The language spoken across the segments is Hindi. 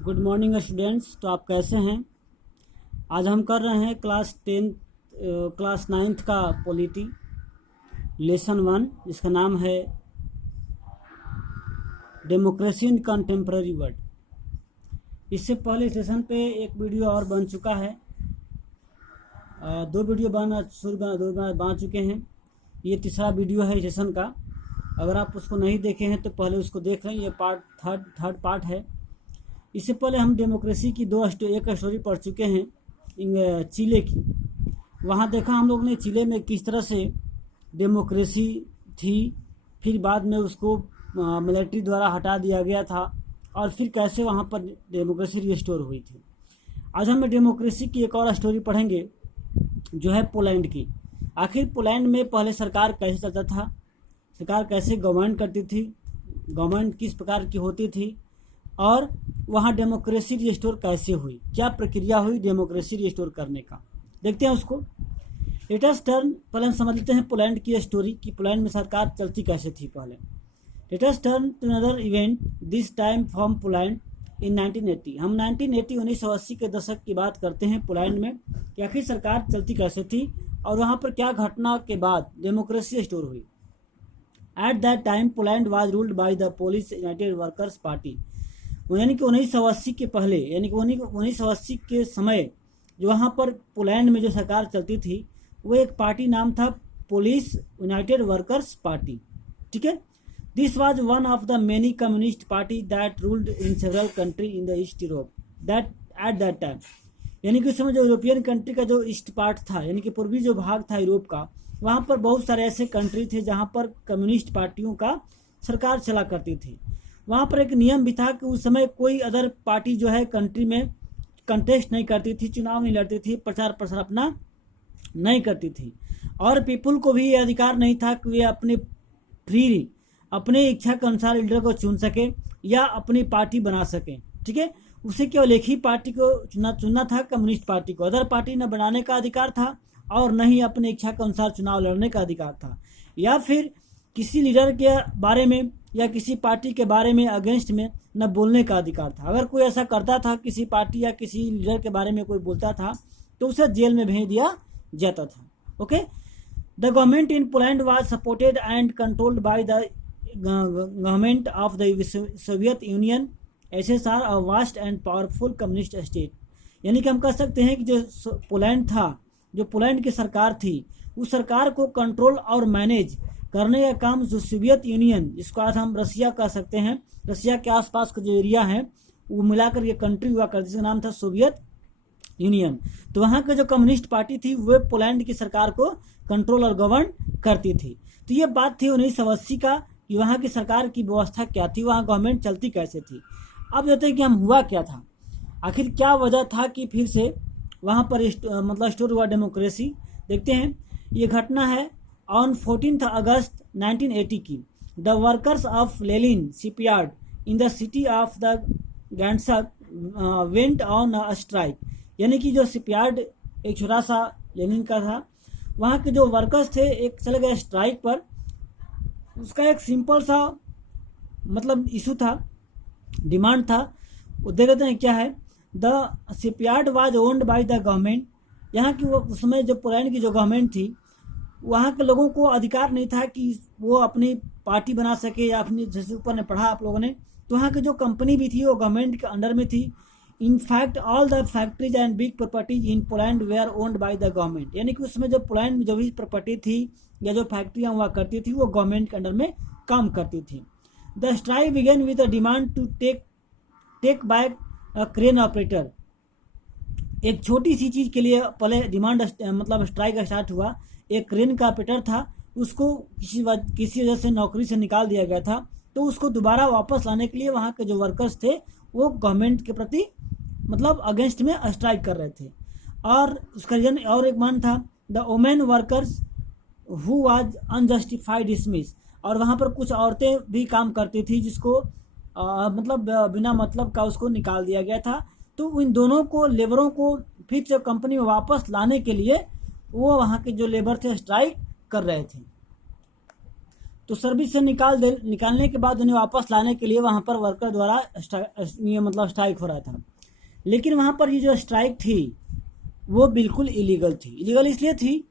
Good morning students. तो आप कैसे हैं? आज हम कर रहे हैं क्लास 9th का पॉलिटी लेसन 1, जिसका नाम है डेमोक्रेसी इन कंटेम्प्रेरी वर्ल्ड। इससे पहले इस लेसन पे एक वीडियो और बन चुका है, दो वीडियो बन चुके हैं। ये तीसरा वीडियो है इस लेसन का। अगर आप उसको नहीं देखे हैं तो पहले उसको देख लें, ये थर्ड पार्ट है। इससे पहले हम डेमोक्रेसी की एक स्टोरी पढ़ चुके हैं चिले की। वहाँ देखा हम लोग ने चिले में किस तरह से डेमोक्रेसी थी, फिर बाद में उसको मिलिट्री द्वारा हटा दिया गया था, और फिर कैसे वहाँ पर डेमोक्रेसी रिस्टोर हुई थी। आज हम डेमोक्रेसी की एक और स्टोरी पढ़ेंगे, जो है पोलैंड की। आखिर पोलैंड में पहले सरकार कैसे चलता था, सरकार कैसे गवर्नमेंट करती थी, गवर्नमेंट किस प्रकार की होती थी, और वहाँ डेमोक्रेसी रिस्टोर कैसे हुई, क्या प्रक्रिया हुई डेमोक्रेसी रिस्टोर करने का। देखते हैं उसको। लेटेस्ट टर्न, पहले हम समझ लेते हैं पोलैंड की स्टोरी कि पोलैंड में सरकार चलती कैसे थी पहले। Latest turn to another event, this time from Poland in 1980। हम 1980 के दशक की बात करते हैं पोलैंड में कि आखिर सरकार चलती कैसे थी और वहाँ पर क्या घटना के बाद डेमोक्रेसी रिस्टोर हुई। At that time Poland was ruled by the Polish United workers party. यानी कि 1980 के पहले, यानी कि 1980 के समय जो वहाँ पर पोलैंड में जो सरकार चलती थी, वो एक पार्टी नाम था पोलिश यूनाइटेड वर्कर्स पार्टी। ठीक है। This was one of the many communist party that ruled in several country in the east Europe that at that time. यानी कि उस समय जो यूरोपियन कंट्री का जो ईस्ट पार्ट था, यानी कि पूर्वी जो भाग था यूरोप का, वहाँ पर बहुत सारे ऐसे कंट्री थे जहाँ पर कम्युनिस्ट पार्टियों का सरकार चला करती थी। वहाँ पर एक नियम भी था कि उस समय कोई अदर पार्टी जो है कंट्री में कंटेस्ट नहीं करती थी, चुनाव नहीं लड़ती थी, प्रचार प्रसार अपना नहीं करती थी, और पीपुल को भी ये अधिकार नहीं था कि वे अपने इच्छा के अनुसार लीडर को चुन सके या अपनी पार्टी बना सके। ठीक है। उसे केवल एक ही पार्टी को चुनना था, कम्युनिस्ट पार्टी को। अदर पार्टी न बनाने का अधिकार था और न ही अपने इच्छा के अनुसार चुनाव लड़ने का अधिकार था, या फिर किसी लीडर के बारे में या किसी पार्टी के बारे में अगेंस्ट में न बोलने का अधिकार था। अगर कोई ऐसा करता था, किसी पार्टी या किसी लीडर के बारे में कोई बोलता था, तो उसे जेल में भेज दिया जाता था। Okay. The government in Poland was supported and controlled by the government of the Soviet union SSR, a vast and powerful communist state. यानी कि हम कह सकते हैं कि जो पोलैंड था, जो पोलैंड की सरकार थी, उस सरकार को कंट्रोल और मैनेज करने का काम जो सोवियत यूनियन, जिसको आज हम रसिया कह सकते हैं, रसिया के आसपास का जो एरिया है वो मिलाकर ये कंट्री हुआ करती, जिसका नाम था सोवियत यूनियन। तो वहाँ के जो कम्युनिस्ट पार्टी थी वो पोलैंड की सरकार को कंट्रोल और गवर्न करती थी। तो ये बात थी 1980 का कि वहाँ की सरकार की व्यवस्था क्या थी, वहाँ गवर्नमेंट चलती कैसे थी। अब देखते हैं कि हम हुआ क्या था, आखिर क्या वजह था कि फिर से वहाँ पर स्टोर हुआ डेमोक्रेसी। देखते हैं। ये घटना है ऑन 14 अगस्त 1980 की। The workers of Lenin shipyard in the city of the Gdansk went on a strike. यानी कि जो शिपयार्ड एक छोटा सा लेनिन का था, वहाँ के जो वर्कर्स थे एक चले गए स्ट्राइक पर। उसका एक सिंपल सा इशू था, डिमांड था। वो देख लेते हैं क्या है। The shipyard was owned by the government. यहाँ की वो उस समय जो पोलैंड की जो गवर्नमेंट थी, वहाँ के लोगों को अधिकार नहीं था कि वो अपनी पार्टी बना सके, या अपनी, जैसे ऊपर ने पढ़ा आप लोगों ने, तो वहाँ की जो कंपनी भी थी वो गवर्नमेंट के अंडर में थी। In fact all the factories and big properties in Poland were owned by the government. यानी कि उसमें जो पोलैंड में जो भी प्रॉपर्टी थी या जो फैक्ट्रियाँ हुआ करती थी वो गवर्नमेंट के अंडर में काम करती थी। The strike began with a demand to take back a crane operator. एक छोटी सी चीज़ के लिए पहले डिमांड स्ट्राइक स्टार्ट हुआ। एक क्रेन का ऑपरेटर था, उसको किसी वजह से नौकरी से निकाल दिया गया था, तो उसको दोबारा वापस लाने के लिए वहाँ के जो वर्कर्स थे वो गवर्नमेंट के प्रति अगेंस्ट में स्ट्राइक कर रहे थे। और उसका रीजन और एक मान था, the women workers who was unjustified dismiss. और वहाँ पर कुछ औरतें भी काम करती थी जिसको बिना मतलब का उसको निकाल दिया गया था। तो इन दोनों को, लेबरों को फिर से कंपनी में वापस लाने के लिए वो वहाँ के जो लेबर थे स्ट्राइक कर रहे थे। तो सर्विस से निकालने के बाद उन्हें वापस लाने के लिए वहाँ पर वर्कर द्वारा मतलब स्ट्राइक हो रहा था। लेकिन वहाँ पर ये जो स्ट्राइक थी वो बिल्कुल इलीगल थी। इलीगल इसलिए थी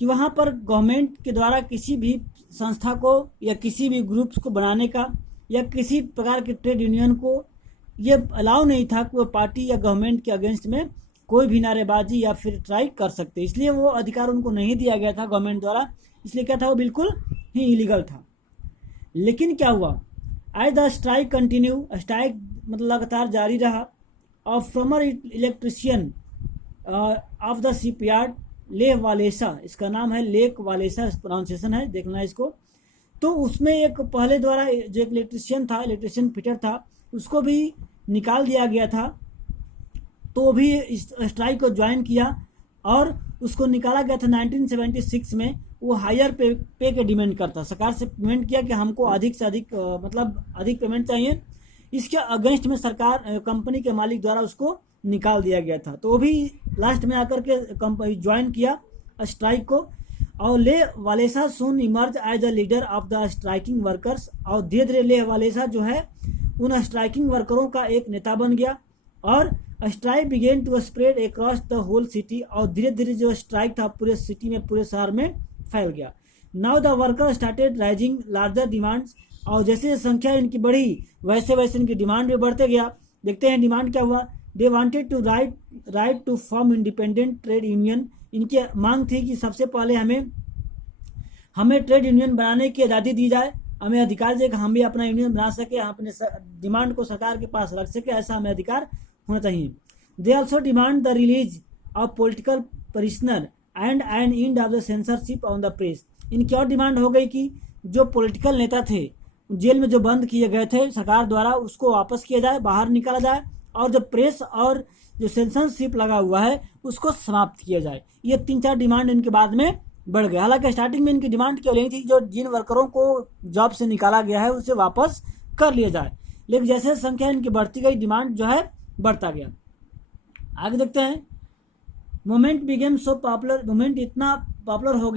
कि वहाँ पर गवर्नमेंट के द्वारा किसी भी संस्था को या किसी भी ग्रुप्स को बनाने का या किसी प्रकार के ट्रेड यूनियन को ये अलाउ नहीं था कि वो पार्टी या गवर्नमेंट के अगेंस्ट में कोई भी नारेबाजी या फिर स्ट्राइक कर सकते। इसलिए वो अधिकार उनको नहीं दिया गया था गवर्नमेंट द्वारा, इसलिए क्या था, वो बिल्कुल ही इलीगल था। लेकिन क्या हुआ, as the strike continue, strike मतलब लगातार जारी रहा। और former electrician of the shipyard Lech Walesa, इसका नाम है लेक वालेसा प्रोनाउंसिएशन है, देखना इसको। तो उसमें एक पहले द्वारा जो एक इलेक्ट्रिशियन फिटर था, उसको भी निकाल दिया गया था। तो वो भी इस स्ट्राइक को ज्वाइन किया और उसको निकाला गया था 1976 में। वो हायर पे के डिमांड करता, सरकार से पेमेंट किया कि हमको अधिक से अधिक मतलब अधिक पेमेंट चाहिए। इसके अगेंस्ट में सरकार कंपनी के मालिक द्वारा उसको निकाल दिया गया था। तो वो भी लास्ट में आकर के ज्वाइन किया स्ट्राइक को। और Lech Walesa soon emerge as a leader of the striking workers. और धीरे धीरे ले वालेसा जो है उन स्ट्राइकिंग वर्करों का एक नेता बन गया और strike began to spread across the whole city. और धीरे धीरे जो स्ट्राइक था पूरे सिटी में, पूरे शहर में फैल गया। Now the worker started rising larger demands. और जैसे संख्या इनकी बढ़ी वैसे वैसे इनकी डिमांड भी बढ़ते गया। देखते हैं डिमांड क्या हुआ। They wanted to right to form independent trade union. इनकी मांग थी कि सबसे पहले हमें ट्रेड यूनियन बनाने की आज़ादी दी जाए, हमें अधिकार दे कि हम भी अपना यूनियन बना सके, हम अपने डिमांड को सरकार के पास रख सके, ऐसा हमें अधिकार होना चाहिए। They also demand the release of political prisoner and end of the censorship on the press. इनकी और डिमांड हो गई कि जो पॉलिटिकल नेता थे जेल में जो बंद किए गए थे सरकार द्वारा, उसको वापस किया जाए, बाहर निकाला जाए। और जो प्रेस और जो सेंसरशिप लगा हुआ है उसको समाप्त किया जाए। ये 3-4 डिमांड इनके बाद में बढ़ गए। हालांकि स्टार्टिंग में इनकी डिमांड केवल यही थी जो जिन वर्करों को जॉब से निकाला गया है उसे वापस कर लिया जाए। लेकिन जैसे संख्या इनकी बढ़ती गई डिमांड जो है बढ़ता गया। आगे देखते हैं। Movement became so popular. Movement इतना पॉपुलर हो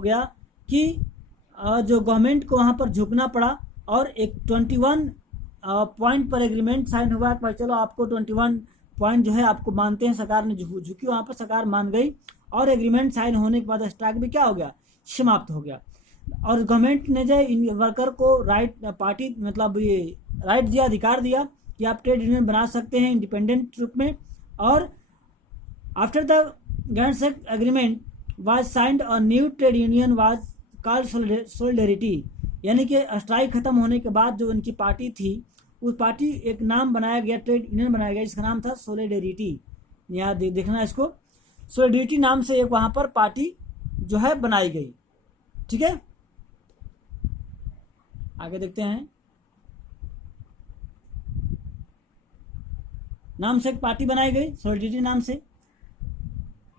गया कि जो गवर्नमेंट को वहाँ पर झुकना पड़ा और एक 21 पॉइंट पर एग्रीमेंट साइन हुआ। पर चलो आपको 21 पॉइंट जो है आपको मानते हैं, सरकार ने झुकी, वहाँ पर सरकार मान गई और एग्रीमेंट साइन होने के बाद स्ट्राइक भी क्या हो गया, समाप्त हो गया। और गवर्नमेंट ने जो इन वर्कर को पार्टी मतलब ये राइट दिया, अधिकार दिया कि आप ट्रेड यूनियन बना सकते हैं इंडिपेंडेंट रूप में। और after the Gdansk agreement was signed a new trade union was called Solidarity. यानी कि स्ट्राइक खत्म होने के बाद जो उनकी पार्टी थी उस पार्टी एक नाम बनाया गया, ट्रेड यूनियन बनाया गया जिसका नाम था सोलिडेरिटी। यहाँ देखना इसको, सोलिडेरिटी नाम से एक वहाँ पर पार्टी जो है बनाई गई। ठीक है, आगे देखते हैं। नाम से एक पार्टी बनाई गई सोलिडेरिटी नाम से,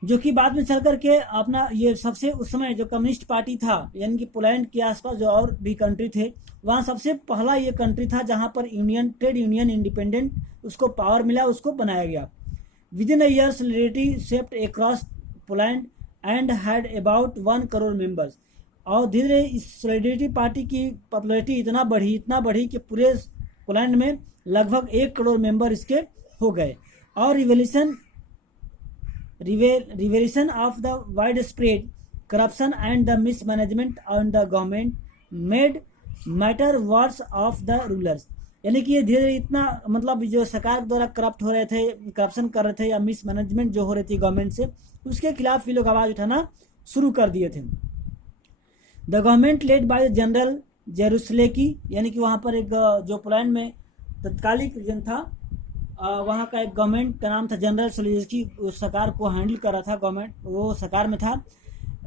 जो कि बाद में चल करके अपना ये सबसे उस समय जो कम्युनिस्ट पार्टी था यानी कि पोलैंड के आसपास जो और भी कंट्री थे वहाँ सबसे पहला ये कंट्री था जहाँ पर ट्रेड यूनियन इंडिपेंडेंट उसको पावर मिला, उसको बनाया गया। Within a year solidarity shaped across Poland and had about 1 crore members. और धीरे धीरे इस सोलिडेरिटी पार्टी की पॉपुलैरिटी इतना बढ़ी कि पूरे पोलैंड में लगभग 1 करोड़ मेंबर इसके हो गए। और revelation of the wide spread corruption and the mismanagement on the government made matter worse of the rulers. यानी कि ये धीरे धीरे इतना मतलब जो सरकार द्वारा करप्ट हो रहे थे, करप्शन कर रहे थे या मिसमैनेजमेंट जो हो रही थी गवर्नमेंट से, उसके खिलाफ ये लोग आवाज़ उठाना शुरू कर दिए थे। The government led by general Jaruzelski, यानी कि वहाँ पर एक जो पोलैंड में तत्कालिक जन था वहाँ का एक गवर्नमेंट का नाम था जनरल सोलिजेस्की, उस सरकार को हैंडल कर रहा था गवर्नमेंट, वो सरकार में था।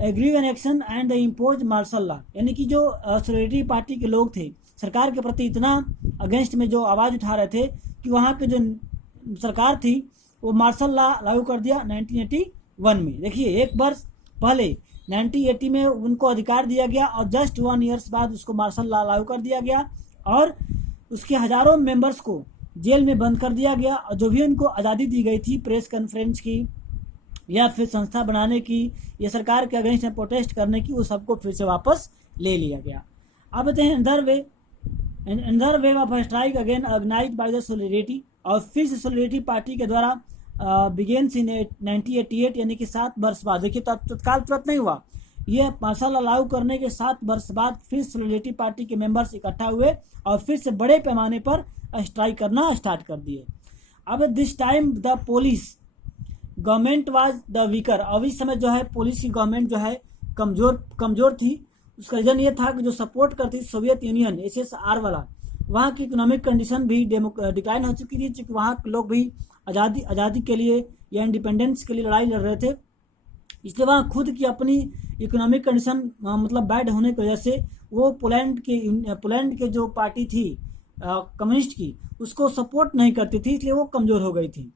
Aggrieve an action and impose martial law, यानी कि जो सोलिडेरिटी पार्टी के लोग थे सरकार के प्रति इतना अगेंस्ट में जो आवाज़ उठा रहे थे कि वहाँ के जो सरकार थी वो मार्शल लॉ लागू कर दिया 1981 में। देखिए एक वर्ष पहले 1980 में उनको अधिकार दिया गया और जस्ट 1 ईयर्स बाद उसको मार्शल लॉ लागू कर दिया गया और उसके हज़ारों मेंबर्स को जेल में बंद कर दिया गया। और जो भी उनको आज़ादी दी गई थी प्रेस कॉन्फ्रेंस की या फिर संस्था बनाने की या सरकार के अगेंस्ट में प्रोटेस्ट करने की, वो सबको फिर से वापस ले लिया गया। अब कहते हैं another wave of strike again organise by the solidarity, और फिर से सोलिडेरिटी पार्टी के द्वारा बिगेन्स इन 1988, यानी कि 7 वर्ष बाद। देखिए तत्काल तुरंत नहीं हुआ, ये मार्शल लागू करने के 7 वर्ष बाद फिर सोलिडेरिटी पार्टी के मेंबर्स इकट्ठा हुए और फिर से बड़े पैमाने पर स्ट्राइक करना स्टार्ट कर दिए। अब this time the police government was the weaker, अब इस समय जो है पुलिस की गवर्नमेंट जो है कमजोर थी। उसका रीजन ये था कि जो सपोर्ट करती थी सोवियत यूनियन SSR वाला, वहाँ की इकोनॉमिक कंडीशन भी डिक्लाइन हो चुकी थी, क्योंकि वहाँ के लोग भी आज़ादी के लिए या इंडिपेंडेंस के लिए लड़ाई लड़ रहे थे। इसलिए वहाँ खुद की अपनी इकोनॉमिक कंडीशन मतलब बैड होने की वजह से वो पोलैंड के जो पार्टी थी कम्युनिस्ट की, उसको सपोर्ट नहीं करती थी, इसलिए वो कमज़ोर हो गई थी।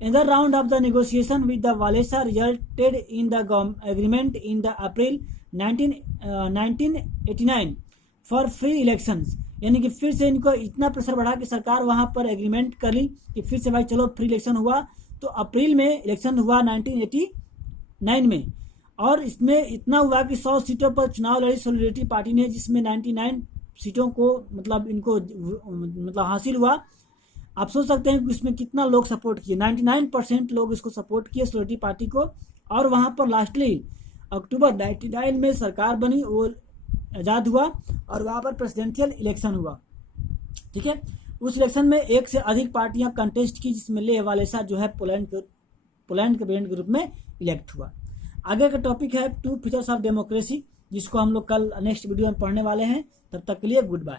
Another round of the negotiation with the Walesa resulted in the agreement in the April 1989 for free elections, यानी कि फिर से इनको इतना प्रेशर बढ़ा कि सरकार वहाँ पर एग्रीमेंट कर ली कि फिर से भाई चलो फ्री इलेक्शन हुआ। तो अप्रैल में इलेक्शन हुआ 1989 में, और इसमें इतना हुआ कि 100 सीटों पर चुनाव लड़ी सोलिडेरिटी पार्टी ने, जिसमें 99 सीटों को मतलब इनको मतलब हासिल हुआ। आप सोच सकते हैं कि इसमें कितना लोग सपोर्ट किए, 99% लोग इसको सपोर्ट किए सोलिडेरिटी पार्टी को। और वहाँ पर लास्टली अक्टूबर 1999 में सरकार बनी, वो आज़ाद हुआ और वहाँ पर प्रेसिडेंशियल इलेक्शन हुआ। ठीक है, उस इलेक्शन में एक से अधिक पार्टियां कंटेस्ट की, जिसमें लेह वालेसा जो है पोलैंड के प्रेसिडेंट के रूप में इलेक्ट हुआ। आगे का टॉपिक है 2 फीचर्स ऑफ डेमोक्रेसी, जिसको हम लोग कल नेक्स्ट वीडियो में पढ़ने वाले हैं। तब तक के लिए गुड बाय।